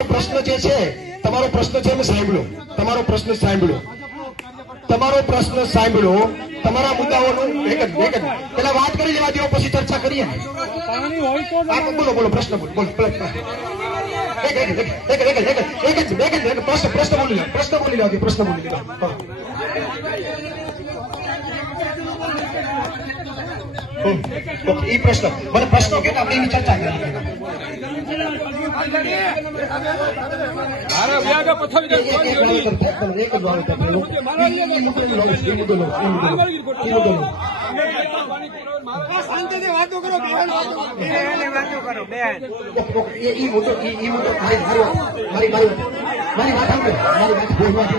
પ્રશ્ન જે છે તમારો પ્રશ્ન છે મેં સાંભળ્યો તમારો પ્રશ્ન સાંભળ્યો તમારો પ્રશ્ન સાંભળ્યો તમારા મુદ્દાઓનું એક જ પેલા વાત કરી લેવા દેવો પછી ચર્ચા કરીએ. બોલો બોલો પ્રશ્ન બોલો બોલો પ્રશ્નો. કે આપણે ચર્ચા કરી. શાંતિથી વાતો વાતો કરો બેન ઈ મોટો ઈ મોટો મારી મારી મારી વાત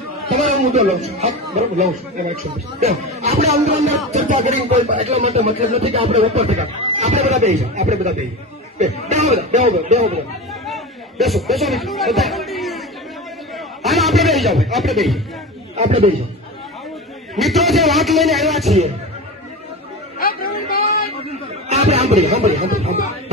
તમારો મુદ્દો લઉં છું. હા, બરોબર, લઉં છું. એમાં એક્શન આપણે અંદર અંદર ચર્ચા કરી કોઈ એટલા માટે મતલબ નથી કે આપણે ઉપરથી આપણે બધા બેસી આપણે બધા બેસી બેહો બધા બેહો બધા બેહો બધા. બેસો બેસો ને, બધા. આપણે બેસી જાવ આપણે બેસી આપણે બેસી મિત્રો જે વાત લઈને આવ્યા છીએ. આપણે સાંભળીએ સાંભળીએ સાંભળીએ સાંભળીએ.